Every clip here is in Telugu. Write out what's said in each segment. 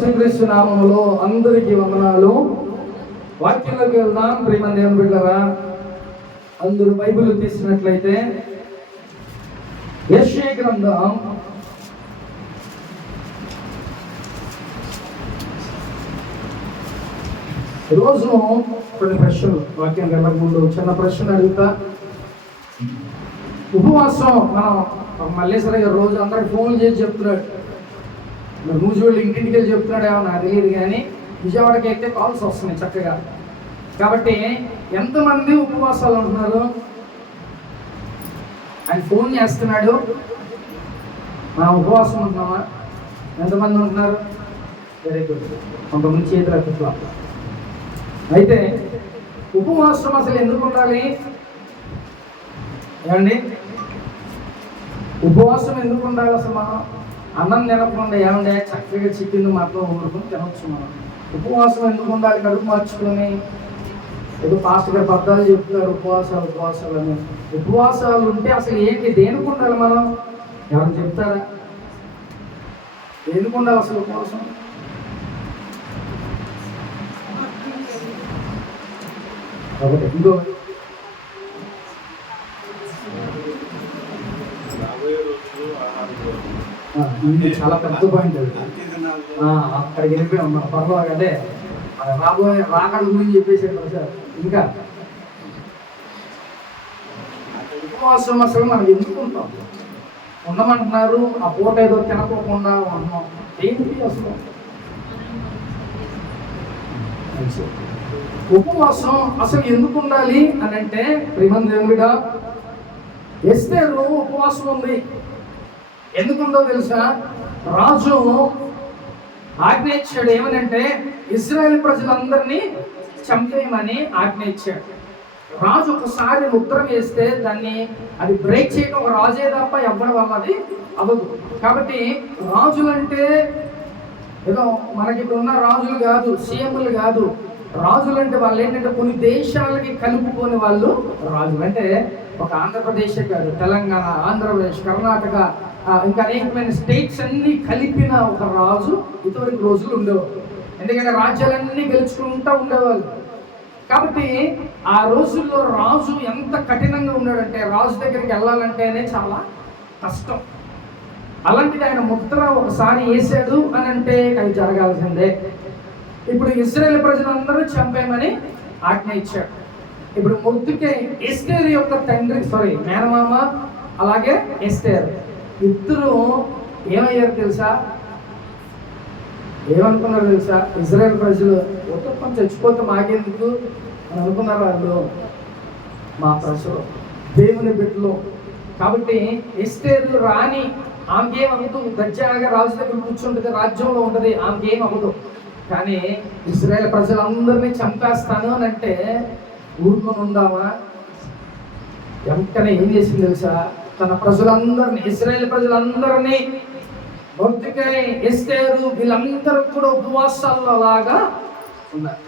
యేసుక్రీస్తు నామములో అందరికీ వందనాలు. వాక్యంలోకి వెళ్దాం. ప్రియమైన దేవుని బిడ్డలారా, అందరూ బైబిల్ తీసినట్లయితే యెషయా గ్రంథం 1 కొన్ని ప్రశ్నలు, వాక్యం వెళ్ళక ముందు చిన్న ప్రశ్న అడుగుతా. ఉపవాసం మనం మల్లేశ్వర గారు రోజు అందరికి ఫోన్లు చేసి చెప్తున్నాడు. మరి నూజివీళ్ళు ఇంటింటికి వెళ్ళి చెప్తున్నాడు ఏమో నాకు తెలియదు, కానీ విజయవాడకి అయితే కాల్స్ వస్తున్నాయి చక్కగా. కాబట్టి ఎంతమంది ఉపవాసాలు ఉంటున్నారు? ఆయన ఫోన్ చేస్తున్నాడు, మనం ఉపవాసం ఉంటున్నామా? ఎంతమంది ఉంటున్నారు? Very good. కొంతమంది చేతులు ఎత్తులా. అయితే ఉపవాసం అసలు ఎందుకు ఉండాలి ఏమండి? ఉపవాసం ఎందుకు ఉండాలి అసలు? మనం అన్నం తినకుండా ఏమంటే చక్కగా చికెన్ మాత్రం ఊరుకుని తినవచ్చు. మనం ఉపవాసం ఎందుకు ఉండాలి? కడుపు మార్చుకొని ఏదో పాస్టర్ గారు పద్దాలు చెప్తున్నారు ఉపవాసాలు అని. ఉపవాసాలు ఉంటే అసలు ఏంటి, దేనికి ఉండాలి? మనం ఎవరు చెప్తారా? ఎందుకు ఉండాలి అసలు ఉపవాసం? ఒకటి ఇంకో ఇది చాలా పెద్ద పాయింట్. అక్కడికి వెళ్ళిపోయాం పర్వాలేదు. అదే రాబోయే రాకడ గురించి చెప్పేసాడు సార్. ఇంకా ఉపవాసం అసలు మనం ఎందుకు ఉంటాం? ఉండమంటున్నారు, ఆ పూట ఏదో తినకోకుండా ఉన్నాం. ఏంటి అసలు ఉపవాసం అసలు ఎందుకు ఉండాలి అని అంటే, ప్రియమైన దేవుడా, ఎస్తేరు ఉపవాసం ఉంది. ఎందుకుందో తెలుసా? రాజు ఆజ్ఞ ఇచ్చాడు. ఏమనంటే ఇశ్రాయేలు ప్రజలందరినీ చంపేయమని ఆజ్ఞ ఇచ్చాడు. రాజు ఒకసారి ఉత్తరం వేస్తే దాన్ని అది బ్రేక్ చేయడం ఒక రాజే తప్ప ఎవ్వడం వల్ల అది అవ్వదు. కాబట్టి రాజులంటే ఏదో మనకి ఇప్పుడు ఉన్న రాజులు కాదు, సీఎంలు కాదు. రాజులంటే వాళ్ళు ఏంటంటే కొన్ని దేశాలకి కలుపుకొని వాళ్ళు రాజులు. అంటే ఒక ఆంధ్రప్రదేశే కాదు, తెలంగాణ, ఆంధ్రప్రదేశ్, కర్ణాటక, ఇంకా అనేకమైన స్టేట్స్ అన్ని కలిపిన ఒక రాజు ఇటువంటి రోజులు ఉండేవారు. ఎందుకంటే రాజ్యాలన్నీ గెలుచుకుంటూ ఉండేవాళ్ళు. కాబట్టి ఆ రోజుల్లో రాజు ఎంత కఠినంగా ఉన్నాడంటే, రాజు దగ్గరికి వెళ్ళాలంటేనే చాలా కష్టం. అలాంటిది ఆయన ముద్ర ఒకసారి వేసాడు అని అంటే అది జరగాల్సిందే. ఇప్పుడు ఇశ్రాయేలు ప్రజలందరూ చంపేయమని ఆజ్ఞ ఇచ్చాడు. ఇప్పుడు మొర్దెకై ఎస్తేరు యొక్క తండ్రి మేనమామ, అలాగే ఎస్తేరు ఇద్దరు ఏమయ్యారు తెలుసా? ఏమనుకున్నారు తెలుసా? ఇశ్రాయేలు ప్రజలు ఒక్కొక్క చచ్చిపోతే మాకెందుకు అని అనుకున్నారు వాళ్ళు. మా ప్రజలు దేవుని బిడ్డలు కాబట్టి ఎస్తేరు రాని, ఆమెకేం అవ్వదు. దర్జాగా రాజు దగ్గర కూర్చుంటుంది, రాజ్యంలో ఉంటుంది, ఆమెకేం అవ్వదు. కానీ ఇశ్రాయేలు ప్రజలందరినీ చంపేస్తాను అని అంటే ఊరుకొని ఉందామా? వెంటనే ఏం చేసింది తెలుసా? తన ప్రజలందరినీ, ఇశ్రాయేలు ప్రజలందరినీ, మొర్దెకై, ఎస్తేరు వీళ్ళందరూ కూడా ఉపవాసాల్లో అలాగా ఉన్నారు.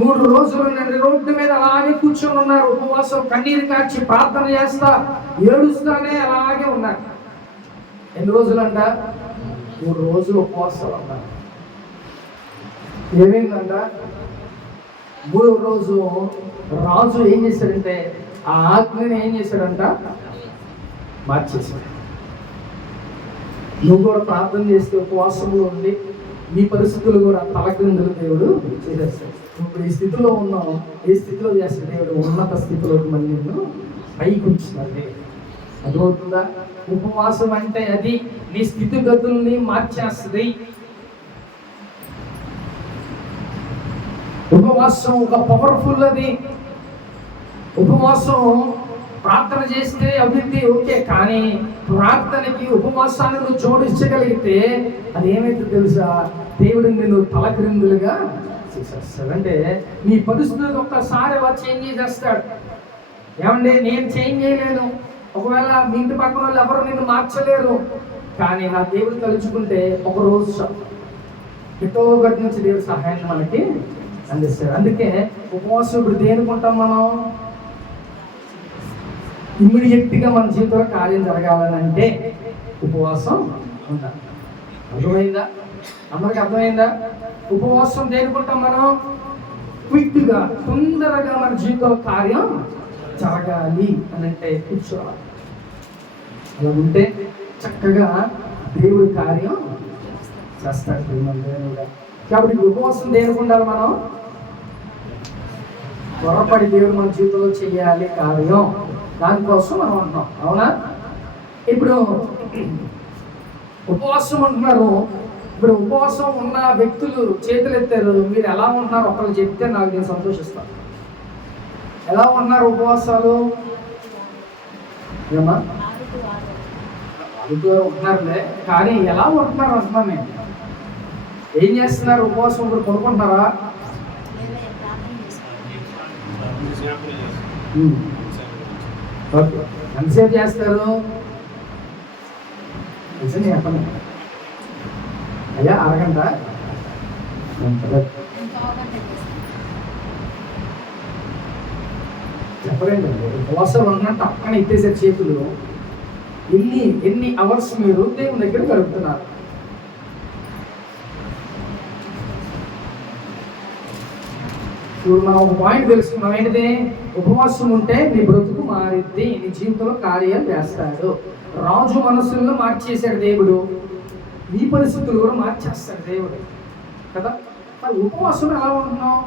3 రోజులు రోడ్డు మీద అలాగే కూర్చొని ఉన్నారు. ఉపవాసం, కన్నీరు కార్చి ప్రార్థన చేస్తా, ఏడుస్తానే అలాగే ఉన్నారు. ఎన్ని రోజులంట? 3 రోజులు ఉపవాసాలు ఉన్నారు. ఏమైందంట? 3వ రోజు రాజు ఏం చేశాడంటే ఆ ఆజ్ఞని ఏం చేశాడంట? మార్చేశాడు. నువ్వు కూడా ప్రార్థన చేస్తే, ఉపవాసంలో ఉండి నీ పరిస్థితులు కూడా తలక్రిందులు దేవుడు చేసేస్తాడు. ఇప్పుడు ఈ స్థితిలో ఉన్నావు, ఏ స్థితిలో చేస్తే దేవుడు ఉన్నత స్థితిలోకి మళ్ళీ నిన్ను పైకి ఉంచుతాడు. అర్థమవుతుందా? ఉపవాసం అంటే అది నీ స్థితిగతుల్ని మార్చేస్తుంది. ఉపవాసం ఒక పవర్ఫుల్. అది ఉపవాసం ప్రార్థన చేస్తే అభివృద్ధి ఓకే, కానీ ప్రార్థనకి ఉపవాసాన్ని నువ్వు జోడించగలిగితే అది ఏమైతే తెలుసా? దేవుడిని నిన్ను తలక్రిందులుగా చేసేస్తాడు. అంటే నీ పరిస్థితులు ఒక్కసారి అలా చేంజ్ చేసేస్తాడు. ఏమంటే నేను చేంజ్ చేయలేను, ఒకవేళ మీ ఇంటి పక్కన వాళ్ళు ఎవరు నిన్ను మార్చలేరు, కానీ నా దేవుడు తలుచుకుంటే ఒక రోజు ఎటో గట్టి నుంచి దేవుడు సహాయాన్ని మనకి అందిస్తాడు. అందుకే ఉపవాసం ఇప్పుడు దేనికుంటాం మనం? ఇమ్మీడియట్గా మన జీవితంలో కార్యం జరగాలని అంటే ఉపవాసం ఉండాలి. అర్థమైందా? అందరికి అర్థమైందా? ఉపవాసం దేనికుంటాం మనం? క్విక్గా, తొందరగా మన జీవితంలో కార్యం జరగాలి అని అంటే కూర్చోవాలి. అలా ఉంటే చక్కగా దేవుడి కార్యం చేస్తాడు దేవుడు. కాబట్టి ఉపవాసం దేనికి ఉండాలి? మనం త్వరపడి దేవుడు మన జీవితంలో చేయాలి కార్యం, దానికోసం మనం ఉంటున్నాం. అవునా? ఇప్పుడు ఉపవాసం ఉంటున్నారు. ఇప్పుడు ఉపవాసం ఉన్న వ్యక్తులు చేతులు ఎత్తారు. మీరు ఎలా ఉంటున్నారు ఒకళ్ళు చెప్తే నాకు నేను సంతోషిస్తాను. ఎలా ఉంటున్నారు ఉపవాసాలు? ఏమా ఉంటున్నారులే, కానీ ఎలా ఉంటున్నారు అంటున్నాను నేను. ఏం చేస్తున్నారు ఉపవాసం? ఇప్పుడు కొనుక్కుంటున్నారా? ఓకే, ఎంతసేపు చేస్తారు? చెప్పండి అయ్యా. అరగంట? చెప్పలేండి. ఉపవాసం ఉన్నట్టు పక్కన ఎత్తేసే చేతులు. ఎన్ని అవర్స్ మీరు దేవుని దగ్గర గడుపుతున్నారు? ఇప్పుడు మనం ఒక పాయింట్ తెలుసుకున్నాం. ఏంటిది? ఉపవాసం ఉంటే నీ బ్రతుకు మారిద్ది, నీ జీవితంలో కార్యాలు చేస్తాడు. రాజు మనసులను మార్చేశాడు దేవుడు, నీ పరిస్థితులు కూడా మార్చేస్తాడు దేవుడు కదా. మరి ఉపవాసం ఎలా ఉంటున్నాం?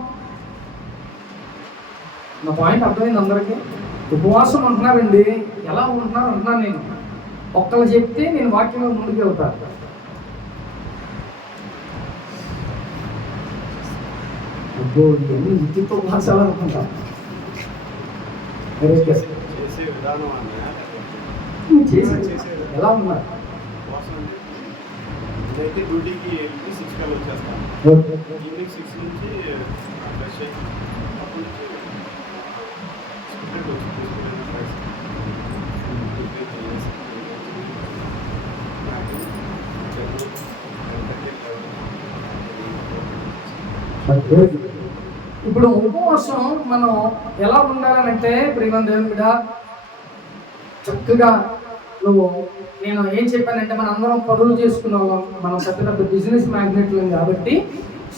నా పాయింట్ అర్థమైంది అందరికీ? ఉపవాసం ఉంటున్నారండి, ఎలా ఉంటున్నారు అంటున్నాను నేను. ఒక్కళ్ళు చెప్తే నేను వాక్యంలో ముందుకు వెళ్తాను. అబ్బో, ఇవన్నీ ఇంటితో మార్చాలనుకుంటా. ఎలా ఉన్నారు? డ్యూటీకి వెళ్ళి 6 కల్లా వచ్చేస్తాను. ఈవినింగ్ 6 నుంచి ఫ్రెష్ అయ్యి అప్పటి నుంచి ఇప్పుడు ఉపవాసం మనం ఎలా ఉండాలంటే, ప్రియమైన దేవుని బిడ్డ, చక్కగా నేను ఏం చెప్పానంటే, మన అందరం పనులు చేసుకున్నాం, మనం పెద్ద పెద్ద బిజినెస్ మ్యాగ్నెట్లు కాబట్టి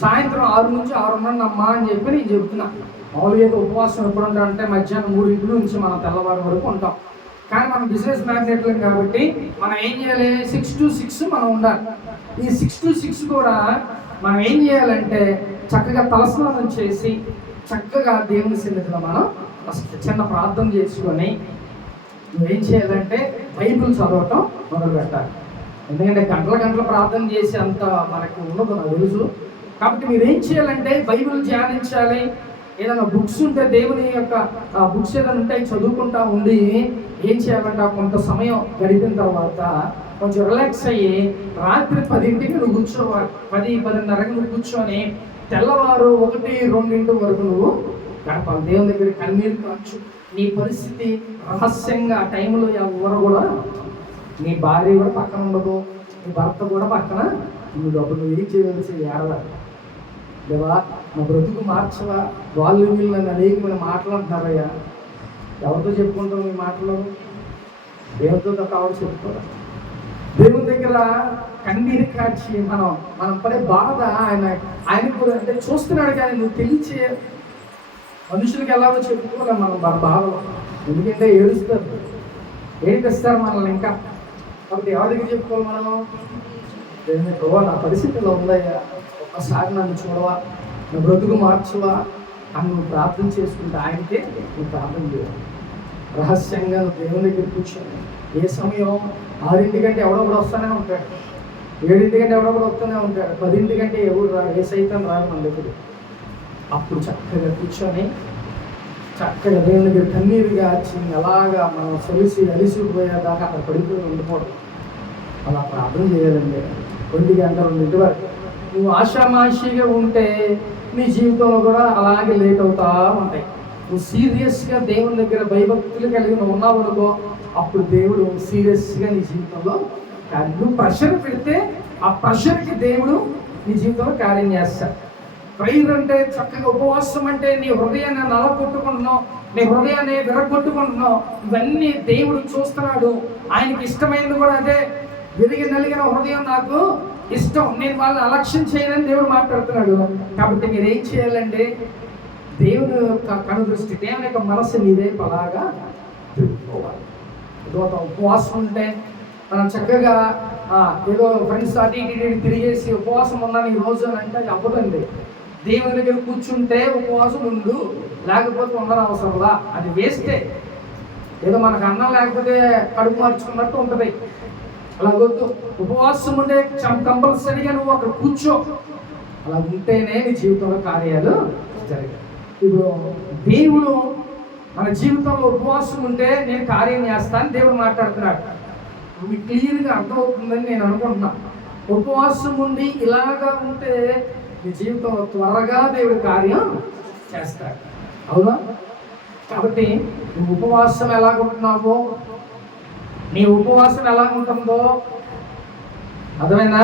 సాయంత్రం 6 నుంచి 6:30 అమ్మా అని చెప్పి నేను చెప్తున్నా. మామూలుగా ఉపవాసం ఎప్పుడు ఉంటామంటే మధ్యాహ్నం 3 నుంచి మనం తెల్లవారు వరకు ఉంటాం. కానీ మనం బిజినెస్ మ్యాగ్నెట్లు కాబట్టి మనం ఏం చేయాలి? 6 to 6 మనం ఉండాలి. ఈ 6 to 6 కూడా మనం ఏం చేయాలంటే చక్కగా తలస్నానం చేసి చక్కగా దేవుని సన్నిధిలో మనం చిన్న ప్రార్థన చేసుకొని నువ్వేం చేయాలంటే బైబిల్ చదవటం మొదలు పెట్టాలి. ఎందుకంటే గంటల ప్రార్థన చేసి అంత మనకు ఉండదు, నాకు తెలుసు. కాబట్టి మీరేం చేయాలంటే బైబిల్ ధ్యానించాలి. ఏదైనా బుక్స్ ఉంటే దేవుని యొక్క బుక్స్ ఏదైనా ఉంటే చదువుకుంటా ఉండి ఏం చేయాలంటే కొంత సమయం గడిపిన తర్వాత కొంచెం రిలాక్స్ అయ్యి రాత్రి 10ంటికి నువ్వు కూర్చోవాలి. 10-10:30కి నువ్వు కూర్చొని తెల్లవారు 1-2 వరకు నువ్వు గడపాలి. దేవుని దగ్గర కన్నీరు కావచ్చు. నీ పరిస్థితి రహస్యంగా ఆ టైంలో ఎవరు కూడా, నీ భార్య కూడా పక్కన ఉండదు, నీ భర్త కూడా పక్కన నువ్వు ఏం చేయవలసి ఏడవాలి. లేవా నా బ్రతుకు మార్చవా? వాళ్ళు వీళ్ళు నన్ను అనేకమైన మాట్లాడుతున్నారయ్యా. ఎవరితో చెప్పుకుంటాం ఈ మాటలు? దేవుడితో కావాలి చెప్పుకోవాలి. దేవుని దగ్గర కన్నీరు కాచి మనం పడే బాధ ఆయన కూడా అంటే చూస్తున్నాడు, కానీ నువ్వు తెలియచే మనుషులకి ఎలాగో చెప్పుకోలేం మనం మన బాధలు. ఎందుకంటే ఏడిపిస్తారు మనల్ని ఇంకా. కాబట్టి ఎవరి దగ్గర చెప్పుకోవాలి మనం? నా పరిస్థితిలో ఉందయ్యా, ఒక్కసారి నన్ను చూడవా, నా బ్రతుకు మార్చువా అని నువ్వు ప్రార్థన చేసుకుంటే ఆయనకే నువ్వు ప్రార్థన చేయాలి. రహస్యంగా నువ్వు దేవుని దగ్గర కూర్చొని ఏ సమయం 6ంటికంటే ఎవడొకడు వస్తూనే ఉంటాడు, 7ంటికంటే ఎవడొకడు వస్తూనే ఉంటాడు, 10ంటికంటే ఎవడు రాడు, ఏ సైతం రాడు మన దగ్గర. అప్పుడు చక్కగా కూర్చొని చక్కగా దేవుని దగ్గర కన్నీరు గాచి అలాగా మనం అలిసిపోయేదాకా అక్కడ పడిపోయి ఉండిపోవడం. అలా ప్రార్థన చేయాలండి 1 గంట 2 వరకు. నువ్వు ఆషామాషిగా ఉంటే నీ జీవితంలో కూడా అలాగే లేట్ అవుతా ఉంటాయి. నువ్వు సీరియస్గా దేవుని దగ్గర భయభక్తులు కలిగి నువ్వు ఉన్నావు అనుకో, అప్పుడు దేవుడు సీరియస్గా నీ జీవితంలో నువ్వు ప్రెషర్ పెడితే ఆ ప్రెషర్కి దేవుడు నీ జీవితంలో కార్యం చేస్తాడు. ప్రేయర్ అంటే చక్కగా, ఉపవాసం అంటే నీ హృదయాన్ని నలగొట్టుకుంటున్నావు, నీ హృదయాన్ని విరగొట్టుకుంటున్నావు. ఇవన్నీ దేవుడు చూస్తున్నాడు. ఆయనకి ఇష్టమైనది కూడా అదే. విరిగి నలిగిన హృదయం నాకు ఇష్టం, నేను వాళ్ళని అలక్ష్యం చేయనని దేవుడు మాట్లాడుతున్నాడు. కాబట్టి మీరు ఏం చేయాలంటే దేవుని యొక్క కనుదృష్టి, దేవుని యొక్క మనస్సు నీదే అలాగా తిప్పుకోవాలి. తర్వాత ఉపవాసం ఉంటే మనం చక్కగా ఏదో ఫ్రెండ్స్ అటు ఇటు తిరిగేసి ఉపవాసం ఉన్నాను ఈ రోజు అని అంటే అవ్వదండి. దేవుని దగ్గర కూర్చుంటే ఉపవాసం ఉండు, లేకపోతే ఉండని అవసరంలా, అది వేస్తే. ఏదో మనకు అన్నం లేకపోతే కడుపు మార్చుకున్నట్టు ఉంటుంది. అలా వద్దు. ఉపవాసం ఉంటే కంపల్సరీగా నువ్వు అక్కడ కూర్చో. అలా ఉంటేనే నీ జీవితంలో కార్యాలు జరిగాయి. ఇప్పుడు దేవుడు మన జీవితంలో ఉపవాసం ఉంటే నేను కార్యం చేస్తాను దేవుడు మాట్లాడుతున్నాడు. మీకు క్లియర్గా అర్థమవుతుందని నేను అనుకుంటున్నాను. ఉపవాసం ఉండి ఇలాగా ఉంటే నీ జీవితంలో త్వరగా దేవుడు కార్యం చేస్తాడు. అవునా? కాబట్టి నువ్వు ఉపవాసం ఎలాగుంటున్నావో, నీ ఉపవాసం ఎలా ఉంటుందో అర్థమైనా?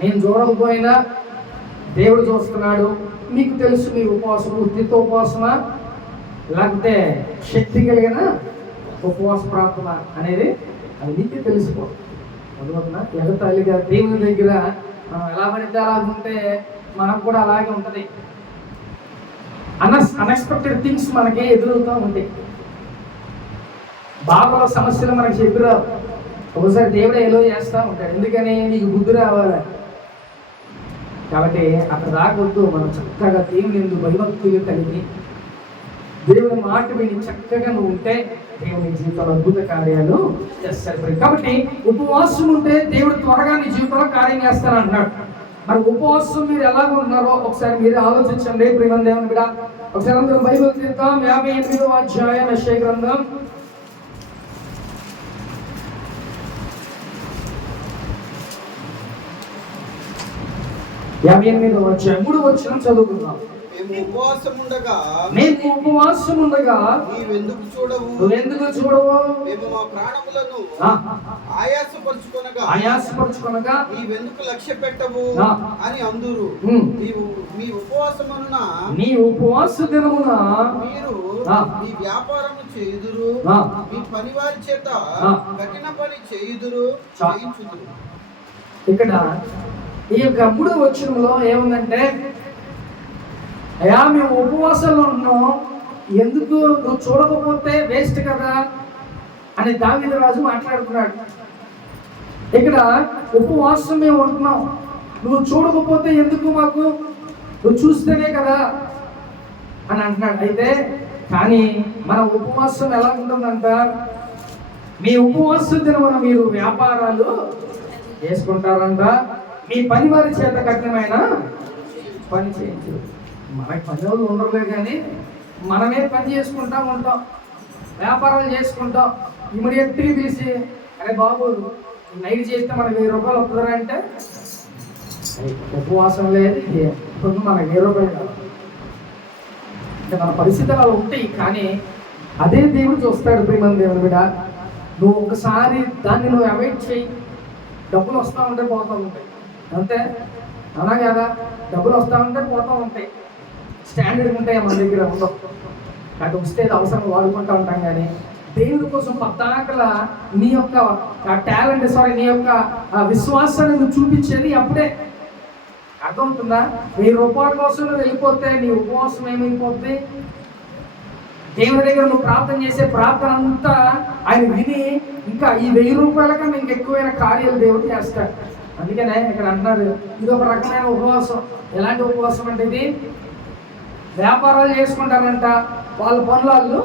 నేను చూడకపోయినా దేవుడు చూస్తున్నాడు. మీకు తెలుసు మీ ఉపవాసం ఉత్తితో ఉపవాసమా లేకపోతే శక్తి కలిగిన ఉపవాస ప్రార్థన అనేది అది నీకే తెలుసుకో. అందువలన ఎగతాళిగా దేవుని దగ్గర మనం ఎలా పడితే అలా ఉంటే మనకు కూడా అలాగే ఉంటుంది. అన్ఎక్స్పెక్టెడ్ థింగ్స్ మనకి ఎదురవుతూ ఉంటాయి. బాధల సమస్యలు మనకి ఎదురావు. ఒకసారి దేవుడే ఏలో చేస్తూ ఉంటాడు. ఎందుకని? నీకు బుద్ధి రావాలి. కాబట్టి అక్కడ రాకూడదు. మనం చక్కగా దేవుని ఎందుకు భయభక్తులు కలిగి దేవుని మాట విని చక్కగా నువ్వు ఉంటే దేవుని జీవితంలో అద్భుత కార్యాలు చేస్తారు. కాబట్టి ఉపవాసం ఉంటే దేవుడు త్వరగా నీ జీవితంలో కార్యం చేస్తానంటున్నాడు. మరి ఉపవాసం మీరు ఎలా ఉన్నారో ఒకసారి మీరు ఆలోచించండి. ప్రియమైన దేవుని బిడ్డ, ఒకసారి అందరూ బైబిల్ తీద్దాం. 58వ అధ్యాయం యెషయా గ్రంథం 58వ అధ్యాయం 3వ వచనం చదువుకుందాం. మేము ఉపవాసం ఉండగా నువ్వెందుకు చూడవు? మేము మా ప్రాణములను ఆయాసపరుచుకొనగా నీవెందుకు లక్ష్య పెట్టవు అని అందురు. మీ ఉపవాసమున నీ ఉపవాస దినమున మీరు మీ వ్యాపారము చేయుదురు, మీ పనివారి చేత కఠిన పని చేయుదురు చేయించుదురు. ఇక్కడ ఈ యొక్క 3వ వచనంలో ఏముందంటే, అయ్యా మేము ఉపవాసాలు ఉంటున్నాం, ఎందుకు నువ్వు చూడకపోతే వేస్ట్ కదా అని దావీదు రాజు మాట్లాడుతున్నాడు. ఇక్కడ ఉపవాసం మేము ఉంటున్నాం, నువ్వు చూడకపోతే ఎందుకు మాకు, నువ్వు చూస్తేనే కదా అని అంటున్నాడు. అయితే కానీ మన ఉపవాసం ఎలా ఉంటుందంట, మీ ఉపవాస దినమున మీరు వ్యాపారాలు చేసుకుంటారంట, మీ పని వారి చేత కఠినమైన పని చేయించు. మనకి పని వాళ్ళు ఉండరులే కానీ మనమే పని చేసుకుంటా ఉంటాం, వ్యాపారాలు చేసుకుంటాం. ఇమీడియట్గా పిలిచి, అరే బాబు నైట్ చేస్తే మనకు 1000 రూపాయలు వస్తుందా అంటే ఉపవాసం లేదు, మనకు 1000 రూపాయలు కాదు. అంటే మన పరిస్థితులు అలా ఉంటాయి. కానీ అదే దేవుడు చూస్తాడు. ప్రియమైన దేవుని బిడ్డ, నువ్వు ఒకసారి దాన్ని నువ్వు అవాయిడ్ చేయి. డబ్బులు వస్తూ ఉంటే పోతూ ఉంటాయి, అంతే అవునా కదా? డబ్బులు వస్తూ ఉంటే పోతూ ఉంటాయి. స్టాండర్డ్ ఉంటాయి మన దగ్గర ఉండవు. అటు వస్తే అవసరం వాడుకుంటూ ఉంటాం. కానీ దేవుడి కోసం పద్దాకల నీ యొక్క టాలెంట్ నీ యొక్క విశ్వాసాన్ని నువ్వు చూపించేది అప్పుడే. అర్థమవుతుందా? 1000 రూపాయల కోసం నువ్వు వెళ్ళిపోతే నీ ఉపవాసం ఏమైపోద్ది? దేవుడి దగ్గర నువ్వు ప్రార్థన చేసే ప్రార్థన అంతా ఆయన విని ఇంకా ఈ 1000 రూపాయల కన్నా ఇంకెక్కువైన కార్యాలు దేవుడు చేస్తాడు. అందుకనే ఇక్కడ అంటున్నారు, ఇది ఒక రకమైన ఉపవాసం. ఎలాంటి ఉపవాసం అంటే, ఇది వ్యాపారాలు చేసుకుంటారంట, వాళ్ళ పనులు వాళ్ళు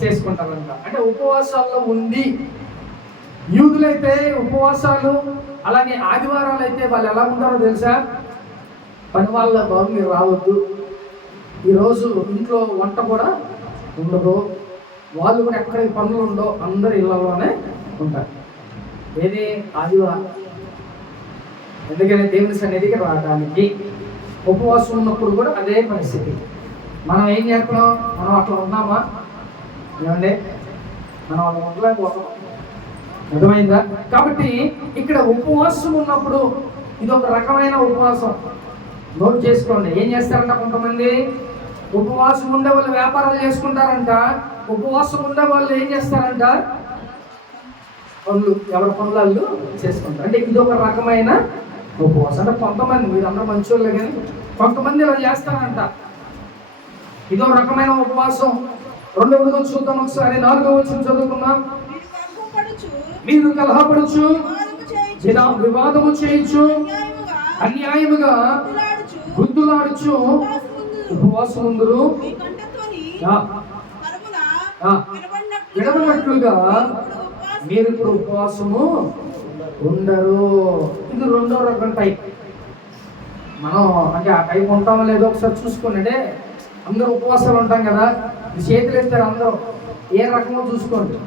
చేసుకుంటారంట. అంటే ఉపవాసాల్లో ఉండి, యూదులైతే ఉపవాసాలు, అలాగే ఆదివారాలు అయితే వాళ్ళు ఎలా ఉంటారో తెలుసా? పని వాళ్ళ బాబు మీరు రావద్దు, ఈరోజు ఇంట్లో వంట కూడా ఉండదు, వాళ్ళు కూడా ఎక్కడికి పనులు ఉండవు, అందరు ఇళ్లలోనే ఉంటారు. ఏది? ఆదివారం. ఎందుకంటే దేవుని సన్నిధికి రావడానికి ఉపవాసం ఉన్నప్పుడు కూడా అదే పరిస్థితి. మనం ఏం చేస్తున్నాం? మనం అట్లా ఉన్నామా? ఏమండి, మనం అలా ఉండలేకపోతాం. అర్థమైందా? కాబట్టి ఇక్కడ ఉపవాసం ఉన్నప్పుడు ఇది ఒక రకమైన ఉపవాసం. నోట్ చేసుకోండి. ఏం చేస్తారంట కొంతమంది? ఉపవాసం ఉండే వాళ్ళు వ్యాపారాలు చేసుకుంటారంట, ఉపవాసం ఉండే వాళ్ళు ఏం చేస్తారంట? పనులు, ఎవరి పనులు చేసుకుంటారు. అంటే ఇది ఒక రకమైన ఉపవాసం అంటే కొంతమంది, మీరందరూ మంచోళ్ళే కానీ కొంతమంది ఇలా చేస్తారంట. ఇదో రకమైన ఉపవాసం. 2వ చూద్దాం ఒకసారి, 4వ వచనం చదువుకున్నాం. మీరు కలహపడుచు వివాదము చేయించు అన్యాయముగా గుద్దులాడుచు ఉపవాసముందురు విడవనట్లుగా మీరు ఇప్పుడు ఉపవాసము ఉండరు. ఇది 2వ రకం టైప్. మనం అంటే ఆ టైప్ ఉంటామో లేదో ఒకసారి చూసుకోండి. అంటే అందరూ ఉపవాసాలు ఉంటాం కదా, చేతులు ఎత్తారు అందరూ, ఏ రకమో చూసుకోండి.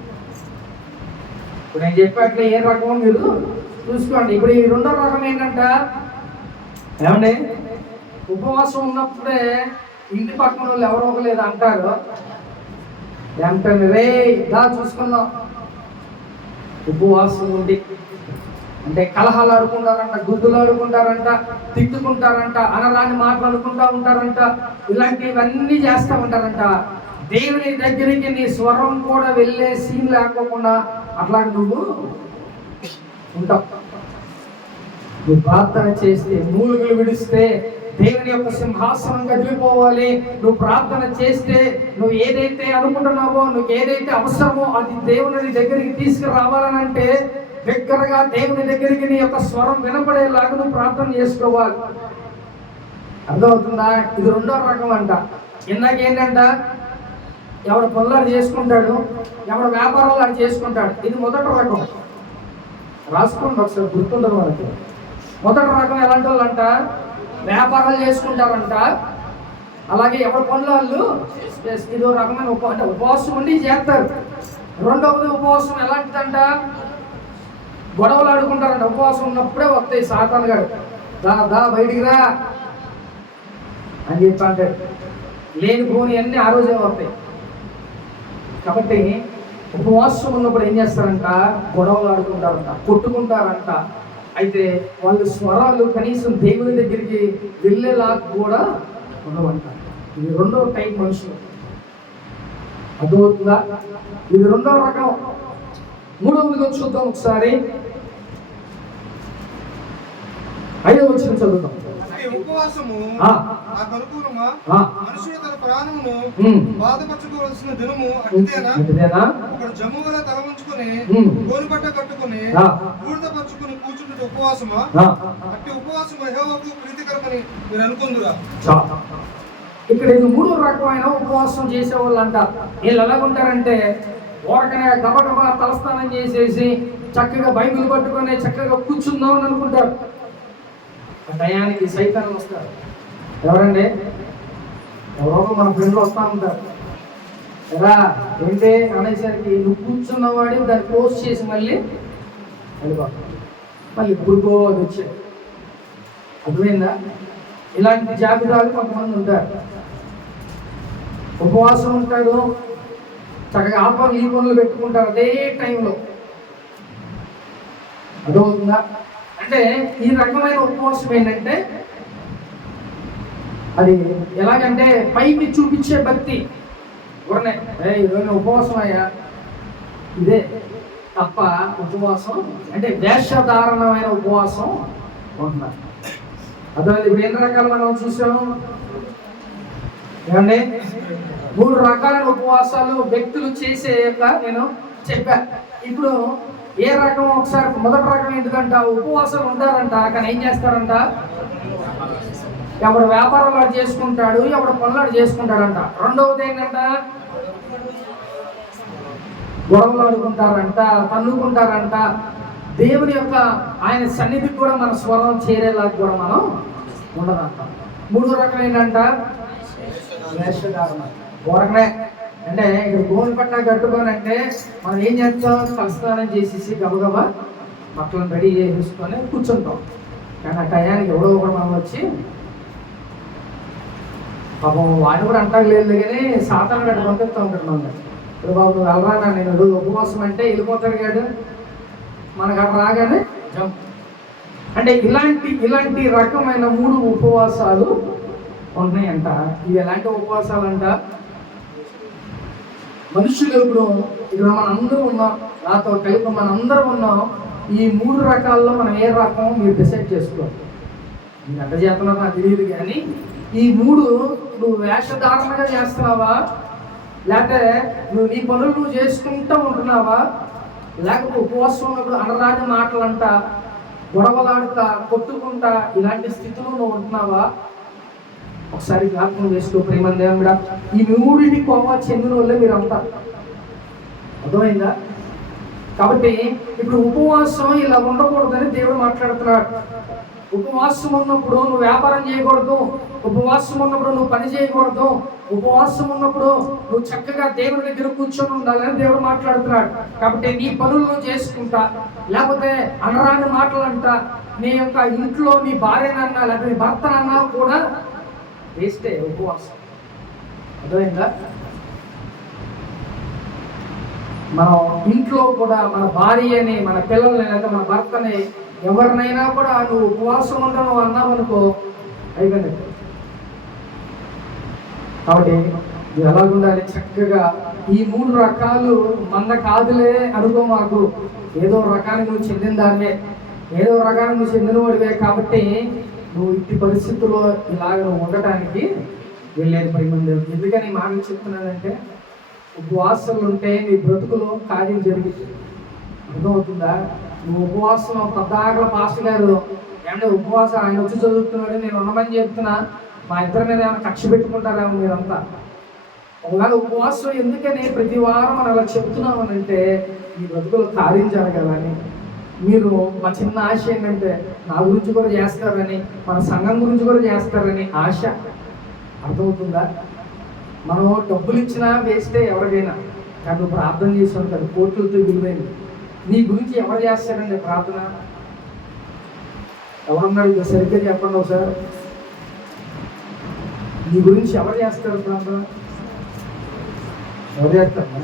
ఇప్పుడు నేను చెప్పేట్లే ఏ రకమో మీరు చూసుకోండి. ఇప్పుడు ఈ 2వ రకం ఏంటంట, ఏమండి, ఉపవాసం ఉన్నప్పుడే ఇంటి పక్కన వాళ్ళు ఎవరో ఒకరు అంటారు, ఏమంటారు, రే దా చూసుకుందాం. ఉపవాసం ఉండి అంటే కలహాలు ఆడుకుంటారంట, గుద్దులు ఆడుకుంటారంట, తిట్టుకుంటారంట, అనరాని మాట్లాడుకుంటా ఉంటారంట, ఇలాంటివన్నీ చేస్తూ ఉంటారంట. దేవుని దగ్గరికి నీ స్వరం కూడా వెళ్ళే సీన్ లేకోకుండా అట్లా నువ్వు ఉంటావు. నువ్వు ప్రార్థన చేస్తే, మూలుగులు విడిస్తే దేవుని యొక్క సింహాసనం కదిలిపోవాలి. నువ్వు ప్రార్థన చేస్తే నువ్వు ఏదైతే అనుకుంటున్నావో, నువ్వు ఏదైతే అవసరమో అది దేవుని దగ్గరికి తీసుకురావాలని అంటే దగ్గరగా దేవుని దగ్గరికి నీ యొక్క స్వరం వినపడేలాగా నువ్వు ప్రార్థన చేసుకోవాలి. అర్థమవుతుందా? ఇది 2వ రకం అంట. ఇందాక ఏంటంట, ఎవడు పనులాడు చేసుకుంటాడు, ఎవడు వ్యాపారాలు అది చేసుకుంటాడు. ఇది 1వ రకం. రాసుకోండి ఒకసారి, గుర్తుండదు మనకి. 1వ రకం ఎలాంటి వాళ్ళు అంట, వ్యాపారాలు చేసుకుంటారంట, అలాగే ఎవరి పనులు వాళ్ళు. ఇదో రకమైన అంటే ఉపవాసం ఉండి చేస్తారు. 2వది ఉపవాసం ఎలాంటిదంట, గొడవలు ఆడుకుంటారంట. ఉపవాసం ఉన్నప్పుడే వస్తాయి సాతాను గారు, దా బయటికి రా అని చెప్పి అంటాడు. లేనిపోని అన్నీ ఆ రోజే వస్తాయి. కాబట్టి ఉపవాసం ఉన్నప్పుడు ఏం చేస్తారంట, గొడవలు ఆడుకుంటారంట, కొట్టుకుంటారంట. అయితే వాళ్ళ స్వరాలు కనీసం దేవుని దగ్గరికి వెళ్ళేలా కూడా ఉండవంట. ఇది 2వ టైప్ మనుషులు. అర్థమవుతుందా? ఇది 2వ రకం. 3వదిగా చూద్దాం ఒకసారి, 5వ వచనం చదువుతాం. ఉపవాసము మనుషుడు తన ప్రాణమును బాధపరచుకోవాల్సిన దినము అట్టిదేనా? ఒకడు జమ్ముగా తల ఉంచుకొని గోనుపట్ట కట్టుకుని బూడిదపరుచుకుని కూర్చుంటే ఉపవాసమా? అట్టి ఉపవాసం యెహోవాకు ప్రీతికరమని మీరు అనుకుందురా? ఇక్కడ ఇది 3వ రకమైన ఉపవాసం చేసేవాళ్ళు అంట. వీళ్ళు ఎలాగుంటారంటే, ఓరకనే గబగబా తలస్నానం చేసేసి చక్కగా బైబిల్ పట్టుకొని చక్కగా కూర్చుందాం అని అనుకుంటారు. టయానికి సైతాన్ని వస్తారు. ఎవరండి, ఎవరో మన ఫ్రెండ్లు వస్తూ ఉంటారు కదా, ఏంటి అనేసరికి నువ్వు కూర్చున్నవాడి దాన్ని క్లోజ్ చేసి మళ్ళీ వెళ్ళిపోతాం. మళ్ళీ ఇప్పుడు అది వచ్చాయి. అర్థమైందా? ఇలాంటి జాబితాలు కొంతమంది ఉంటారు. ఉపవాసం ఉంటాడు, చక్కగా ఆ పనులు ఈ పనులు పెట్టుకుంటారు అదే టైంలో. అర్థమవుతుందా? అంటే ఈ రకమైన ఉపవాసం ఏంటంటే, అది ఎలాగంటే పైకి చూపించే భక్తి. ఎవరనే ఈరోజు ఉపవాసం అయ్యా, ఇదే తప్ప ఉపవాసం అంటే వేషధారణమైన ఉపవాసం ఉంటున్నారు. అర్థమైంది? ఇప్పుడు ఎన్ని రకాలు మనం చూసాము ఏమండి? 3 రకాలైన ఉపవాసాలు వ్యక్తులు చేసే నేను చెప్పా. ఇప్పుడు ఏ రకం ఒకసారి, 1వ రకం ఎందుకంట, ఉపవాసాలు ఉంటారంట కానీ ఏం చేస్తారంట, ఎవడు వ్యాపారాలు చేసుకుంటాడు, ఎవడు పనులు చేసుకుంటాడంట. 2వది ఏంటంట, గొడవలు ఆడుకుంటారంట, తన్నుకుంటారంట. దేవుని యొక్క ఆయన సన్నిధికి కూడా మన స్వరం చేరేలాగా కూడా మనం ఉండదంట. 3వ రకం ఏంటంట, వేషధారణ. ఊరకనే అంటే ఇక్కడ గోను పట్ట కట్టుకొని అంటే మనం ఏం చేస్తాం, తలస్నానం చేసేసి గబగబా బట్టలను రెడీ చేసేసుకొని కూర్చుంటాం. కానీ ఆ టయానికి ఎవడో ఒకడు మనం వచ్చి, పాపం వాడిని కూడా అంటారు లేదు కానీ సాతాను గడ్డ పంపిస్తూ ఉంటాడు మనం. ఇప్పుడు బాబు నువ్వు వెళ్ళరా, నేను రోజు ఉపవాసం అంటే వెళ్ళిపోతాడు కాడు, మనకు అక్కడ రాగానే జంప్. అంటే ఇలాంటి రకమైన 3 ఉపవాసాలు ఉన్నాయంట. ఇవి ఎలాంటి ఉపవాసాలు అంట, మనుషులు ఇప్పుడు ఇక్కడ మనందరూ ఉన్నాం, నాతో కలిపి మనందరం ఉన్నాం. ఈ 3 రకాల్లో మనం ఏ రకం మీరు డిసైడ్ చేసుకోవాలి. మీరు ఎంత చేస్తున్నారో నాకు తెలియదు, కానీ ఈ 3 నువ్వు వేషధారణగా చేస్తున్నావా, లేకపోతే నువ్వు నీ పనులు నువ్వు చేసుకుంటూ ఉంటున్నావా, లేకపోతే ఉపవాసం ఉన్నప్పుడు అనరాని మాటలంట, గొడవలాడుతా, కొట్టుకుంటా ఇలాంటి స్థితిలో నువ్వు ఉంటున్నావా? ఒకసారి జ్ఞాపకం చేసుకో ప్రేమని దేవుడా. ఈ 3ని కోవా చెందిన వాళ్ళే మీరు అంతా. అర్థమైందా? కాబట్టి ఇప్పుడు ఉపవాసం ఇలా ఉండకూడదని దేవుడు మాట్లాడుతున్నాడు. ఉపవాసం ఉన్నప్పుడు నువ్వు వ్యాపారం చేయకూడదు, ఉపవాసం ఉన్నప్పుడు నువ్వు పని చేయకూడదు, ఉపవాసం ఉన్నప్పుడు నువ్వు చక్కగా దేవుని దగ్గర కూర్చొని ఉండాలని దేవుడు మాట్లాడుతున్నాడు. కాబట్టి నీ పనులు నువ్వు చేసుకుంటా, లేకపోతే అనరాని మాటలంట, నీ యొక్క ఇంట్లో నీ భార్యనన్నా లేకపోతే నీ భర్తనన్నా కూడా వేస్తే ఉపవాసం. అర్థమైందా? మనం ఇంట్లో కూడా మన భార్యని, మన పిల్లల్ని, లేదా మన భర్తని, ఎవరినైనా కూడా నువ్వు ఉపవాసం ఉండవు అన్నావు అనుకో, అయిపోయింది. కాబట్టి నువ్వు ఎలాగుండాలి? చక్కగా ఈ 3 రకాలు మన కాదులే అనుకో, మాకు ఏదో రకానికి నువ్వు చెందిన దానివే, ఏదో రకానికి నువ్వు చెందినవాడివే, కాబట్టి నువ్వు ఇట్టి పరిస్థితుల్లో ఇలాగ నువ్వు ఉండటానికి వెళ్ళేది పరిమంది. ఎందుకని మాట చెప్తున్నానంటే, ఉపవాసాలు ఉంటే నీ బ్రతుకులో కార్యం జరిగింది. అర్థమవుతుందా? నువ్వు ఉపవాసం పద్దాకల పాస్టర్ గారు ఏమంటే ఉపవాసం ఆయన వచ్చి చదువుతున్నాడు, నేను ఉండమని చెప్తున్నా, మా ఇద్దరి మీద ఏమైనా కక్ష పెట్టుకుంటారేమో మీరంతా. ఒకవేళ ఉపవాసం ఎందుకని ప్రతి వారం మనం అలా చెప్తున్నామనంటే ఈ బ్రతుకులో కార్యం జరగాలని. మీరు మా చిన్న ఆశ ఏంటంటే నా గురించి కూడా చేస్తారని, మన సంఘం గురించి కూడా చేస్తారని ఆశ. అర్థమవుతుందా? మనం డబ్బులు ఇచ్చినా వేస్తే ఎవరికైనా, కానీ నువ్వు ప్రార్థన చేసాను కదా, కోట్లతో విలువైంది. నీ గురించి ఎవరు చేస్తారండి ప్రార్థన? ఎవరున్నారు? ఇక సరిగ్గా చెప్పండి ఒకసారి. నీ గురించి ఎవరు చేస్తారు ప్రార్థన? ఎవరు చేస్తారా?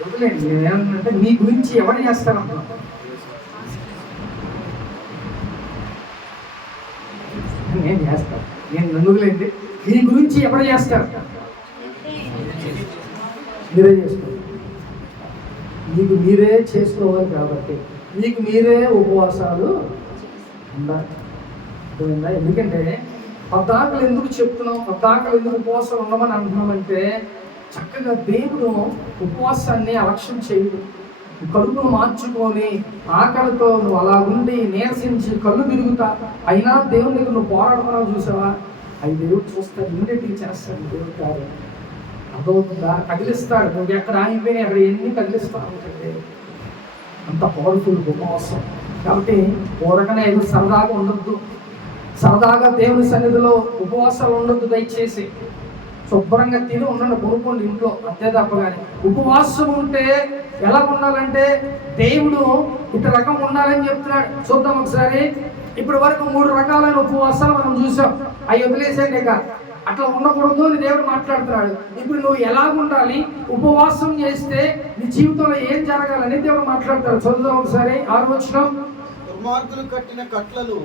వదిలేండి, నేనేమంటే నీ గురించి ఎవరు చేస్తారన్నా? నేను చేస్తాను, నేను నన్నులేండి. నీ గురించి ఎవరు చేస్తారు? మీరే చేసుకోవాలి. మీకు మీరే చేసుకోవాలి. కాబట్టి మీకు మీరే ఉపవాసాలు ఉండాలి. ఎందుకంటే పద్దాకలు ఎందుకు చెప్తున్నాం, పద్దాకలు ఎందుకు ఉపవాసాలు ఉండమని అంటున్నామంటే, చక్కగా దేవుడు ఉపవాసాన్ని అలక్ష్యం చేయడు. కడుపును మార్చుకొని ఆకలితో నువ్వు అలా ఉండి నీరసించి కళ్ళు తిరుగుతా అయినా దేవుని దగ్గర నువ్వు పోరాడుతున్నావు చూసావా, అవి దేవుడు చూస్తాడు, ఇమ్మీడియట్గా చేస్తాడు దేవుడు కార్యం. అర్థమవుతుందా? కదిలిస్తాడు. నువ్వు ఎక్కడ ఆగిపోయినా అక్కడ ఎన్ని కదిలిస్తావు అంటే అంత పవర్ఫుల్ ఉపవాసం. కాబట్టి ఊరకనే ఏదో సరదాగా ఉండొద్దు, సరదాగా దేవుని సన్నిధిలో ఉపవాసాలు ఉండొద్దు. దయచేసి శుభ్రంగా తిని ఉండండి, కొనుక్కోండి ఇంట్లో, అంతే తప్ప. కానీ ఉపవాసం ఉంటే ఎలా ఉండాలంటే దేవుడు ఇటు రకం ఉండాలని చెప్తున్నాడు. చూద్దాం ఒకసారి. ఇప్పటి వరకు 3 రకాలైన ఉపవాసాలు మనం చూసాం. అవి వదిలేసేయండి, ఇక అట్లా ఉండకూడదు అని దేవుడు మాట్లాడుతున్నాడు. ఇప్పుడు నువ్వు ఎలా ఉండాలి, ఉపవాసం చేస్తే నీ జీవితంలో ఏం జరగాలని దేవుడు మాట్లాడతాడు. చూద్దాం ఒకసారి. 6వ వచనం. దుర్మార్గులు కట్టిన కట్లలు